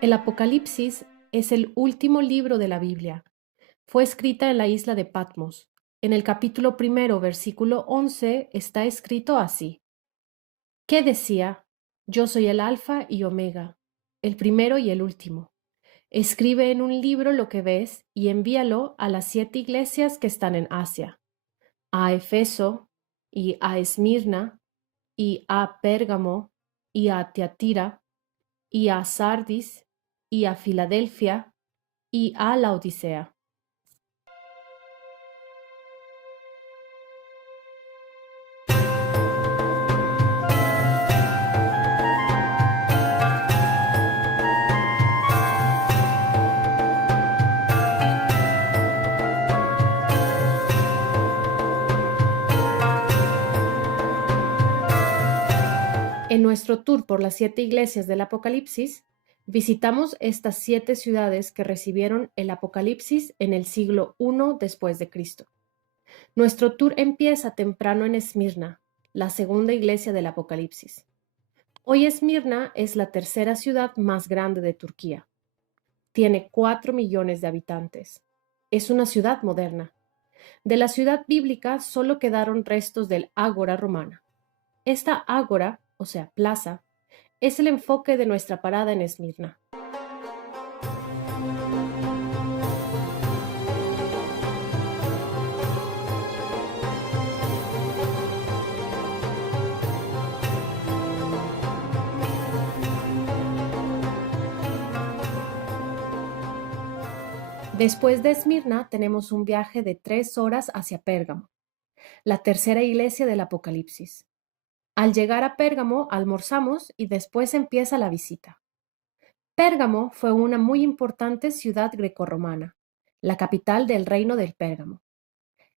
El Apocalipsis es el último libro de la Biblia. Fue escrita en la isla de Patmos. En el capítulo primero, versículo 11, está escrito así. ¿Qué decía? Yo soy el Alfa y Omega, el primero y el último. Escribe en un libro lo que ves y envíalo a las 7 iglesias que están en Asia, a Efeso y a Esmirna y a Pérgamo y a Tiatira y a Sardis y a Filadelfia y a la Odisea. En nuestro tour por las 7 iglesias del Apocalipsis, visitamos estas 7 ciudades que recibieron el Apocalipsis en el siglo I después de Cristo. Nuestro tour empieza temprano en Esmirna, la segunda iglesia del Apocalipsis. Hoy Esmirna es la tercera ciudad más grande de Turquía. Tiene 4 millones de habitantes. Es una ciudad moderna. De la ciudad bíblica solo quedaron restos del ágora romana. Esta ágora, o sea, plaza, es el enfoque de nuestra parada en Esmirna. Después de Esmirna tenemos un viaje de 3 horas hacia Pérgamo, la tercera iglesia del Apocalipsis. Al llegar a Pérgamo almorzamos y después empieza la visita. Pérgamo fue una muy importante ciudad grecorromana, la capital del reino del Pérgamo.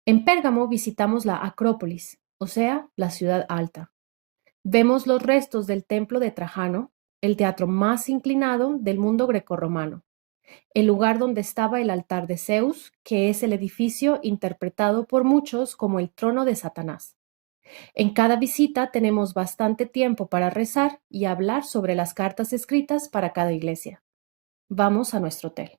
En Pérgamo visitamos la Acrópolis, o sea, la ciudad alta. Vemos los restos del templo de Trajano, el teatro más inclinado del mundo grecorromano, el lugar donde estaba el altar de Zeus, que es el edificio interpretado por muchos como el trono de Satanás. En cada visita tenemos bastante tiempo para rezar y hablar sobre las cartas escritas para cada iglesia. Vamos a nuestro hotel.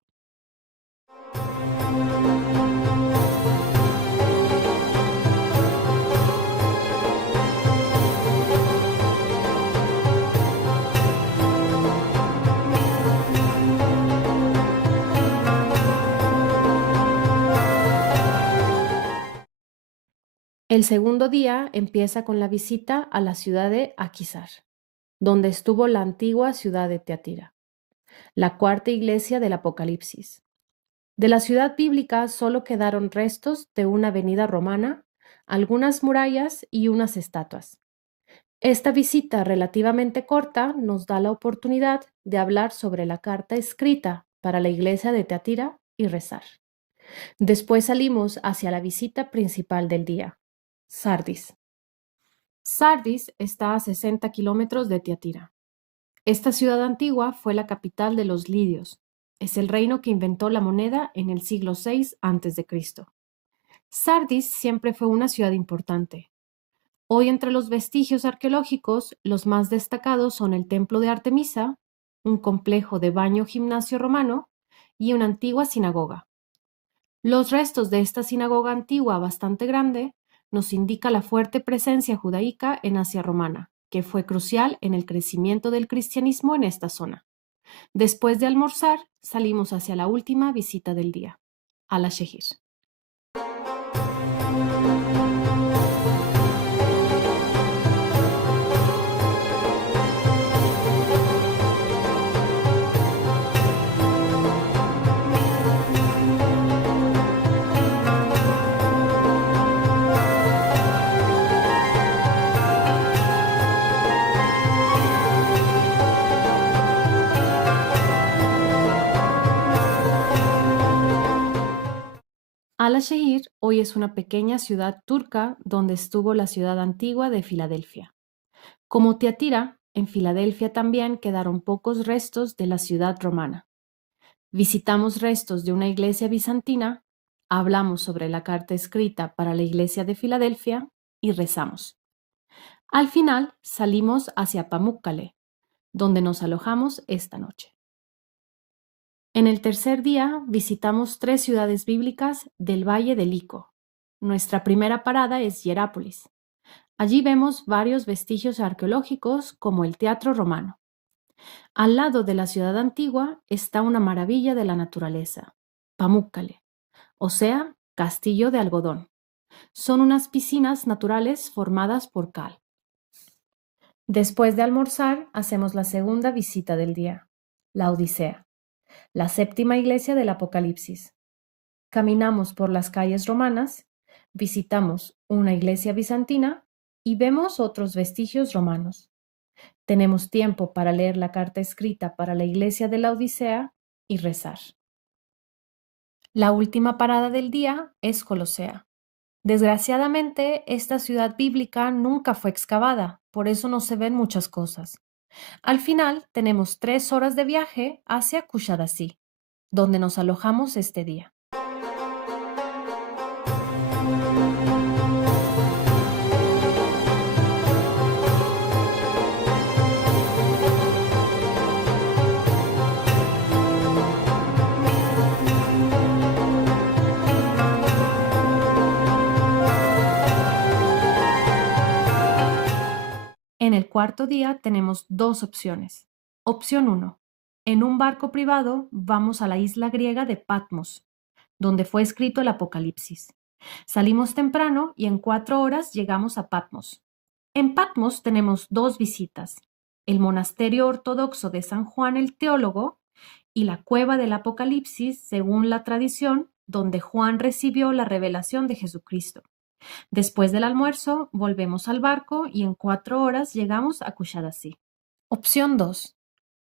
El segundo día empieza con la visita a la ciudad de Akhisar, donde estuvo la antigua ciudad de Teatira, la cuarta iglesia del Apocalipsis. De la ciudad bíblica solo quedaron restos de una avenida romana, algunas murallas y unas estatuas. Esta visita relativamente corta nos da la oportunidad de hablar sobre la carta escrita para la iglesia de Teatira y rezar. Después salimos hacia la visita principal del día, Sardis. Sardis está a 60 kilómetros de Tiatira. Esta ciudad antigua fue la capital de los lidios. Es el reino que inventó la moneda en el siglo VI a.C. Sardis siempre fue una ciudad importante. Hoy entre los vestigios arqueológicos, los más destacados son el templo de Artemisa, un complejo de baño-gimnasio romano y una antigua sinagoga. Los restos de esta sinagoga antigua bastante grande nos indica la fuerte presencia judaica en Asia romana, que fue crucial en el crecimiento del cristianismo en esta zona. Después de almorzar, salimos hacia la última visita del día, Al-Shehir. Al-Shehir hoy es una pequeña ciudad turca donde estuvo la ciudad antigua de Filadelfia. Como Tiatira, en Filadelfia también quedaron pocos restos de la ciudad romana. Visitamos restos de una iglesia bizantina, hablamos sobre la carta escrita para la iglesia de Filadelfia y rezamos. Al final salimos hacia Pamukkale, donde nos alojamos esta noche. En el tercer día visitamos 3 ciudades bíblicas del Valle del Ico. Nuestra primera parada es Hierápolis. Allí vemos varios vestigios arqueológicos como el Teatro Romano. Al lado de la ciudad antigua está una maravilla de la naturaleza, Pamukkale, o sea, castillo de algodón. Son unas piscinas naturales formadas por cal. Después de almorzar, hacemos la segunda visita del día, la Odisea, la séptima iglesia del Apocalipsis. Caminamos por las calles romanas, visitamos una iglesia bizantina y vemos otros vestigios romanos. Tenemos tiempo para leer la carta escrita para la iglesia de la Odisea y rezar. La última parada del día es Colosea. Desgraciadamente, esta ciudad bíblica nunca fue excavada, por eso no se ven muchas cosas. Al final, tenemos 3 horas de viaje hacia Kushadasi, donde nos alojamos este día. En el cuarto día tenemos 2 opciones. Opción 1. En un barco privado vamos a la isla griega de Patmos, donde fue escrito el Apocalipsis. Salimos temprano y en 4 horas llegamos a Patmos. En Patmos tenemos 2 visitas: el monasterio ortodoxo de San Juan el Teólogo y la cueva del Apocalipsis, según la tradición, donde Juan recibió la revelación de Jesucristo. Después del almuerzo, volvemos al barco y en 4 horas llegamos a Kushadasi. Opción 2.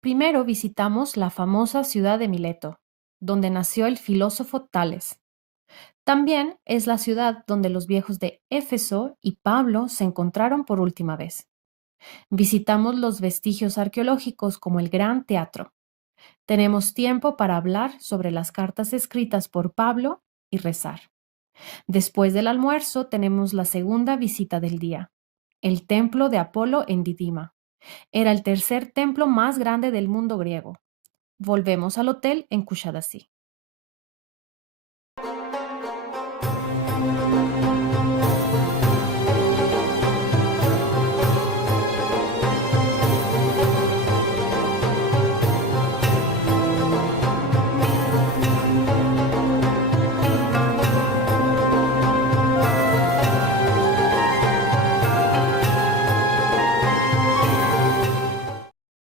Primero visitamos la famosa ciudad de Mileto, donde nació el filósofo Tales. También es la ciudad donde los viejos de Éfeso y Pablo se encontraron por última vez. Visitamos los vestigios arqueológicos como el Gran Teatro. Tenemos tiempo para hablar sobre las cartas escritas por Pablo y rezar. Después del almuerzo tenemos la segunda visita del día, el templo de Apolo en Didima. Era el tercer templo más grande del mundo griego. Volvemos al hotel en Kushadasi.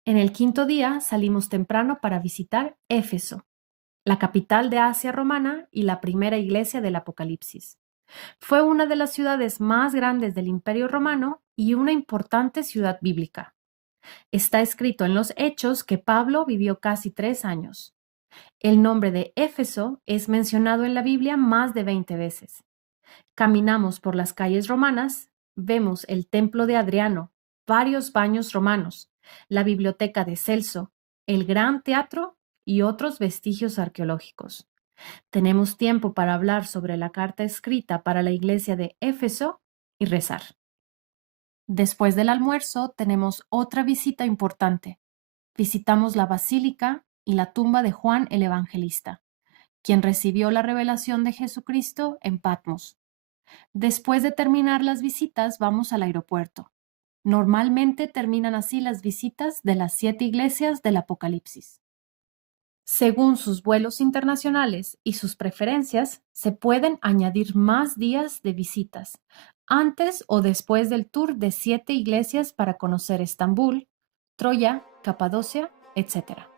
En el quinto día salimos temprano para visitar Éfeso, la capital de Asia romana y la primera iglesia del Apocalipsis. Fue una de las ciudades más grandes del Imperio Romano y una importante ciudad bíblica. Está escrito en los Hechos que Pablo vivió casi 3 años. El nombre de Éfeso es mencionado en la Biblia más de 20 veces. Caminamos por las calles romanas, vemos el templo de Adriano, varios baños romanos, la biblioteca de Celso, el Gran Teatro y otros vestigios arqueológicos. Tenemos tiempo para hablar sobre la carta escrita para la iglesia de Éfeso y rezar. Después del almuerzo tenemos otra visita importante. Visitamos la basílica y la tumba de Juan el Evangelista, quien recibió la revelación de Jesucristo en Patmos. Después de terminar las visitas, vamos al aeropuerto. Normalmente terminan así las visitas de las 7 iglesias del Apocalipsis. Según sus vuelos internacionales y sus preferencias, se pueden añadir más días de visitas, antes o después del tour de 7 iglesias para conocer Estambul, Troya, Capadocia, etc.